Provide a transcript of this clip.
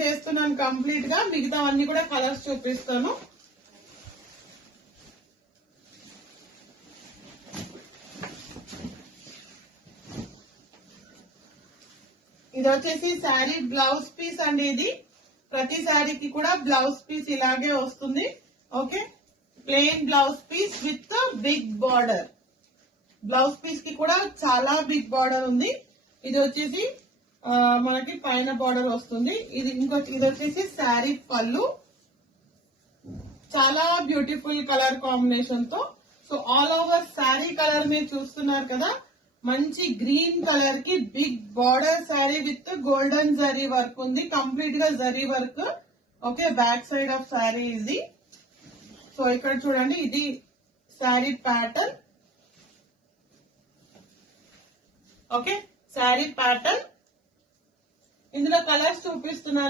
చేస్తున్నాను కంప్లీట్ గా. మిగతా అన్ని కూడా కలర్స్ చూపిస్తాను. ఇది వచ్చేసి శారీ బ్లౌజ్ పీస్ అండి. ఇది ప్రతి శారీకి కూడా బ్లౌజ్ పీస్ ఇలాగే వస్తుంది. Okay, plain blouse piece with big border. Blouse piece కి కూడా చాలా బిగ్ బార్డర్ ఉంది. ఇది వచ్చేసి మనకి పైన బార్డర్ వస్తుంది. ఇది వచ్చేసి శారీ పళ్ళు. చాలా బ్యూటిఫుల్ కలర్ కాంబినేషన్ తో. So all over sari colour మీరు చూస్తున్నారు కదా, మంచి గ్రీన్ కలర్ కి big border sari with golden zari work ఉంది. కంప్లీట్ గా zari work. Okay, back side of sari ఇది. సో ఇక్కడ చూడండి, ఇది sari pattern. Okay, sari pattern. ఇందులో కలర్స్ చూపిస్తున్నాను.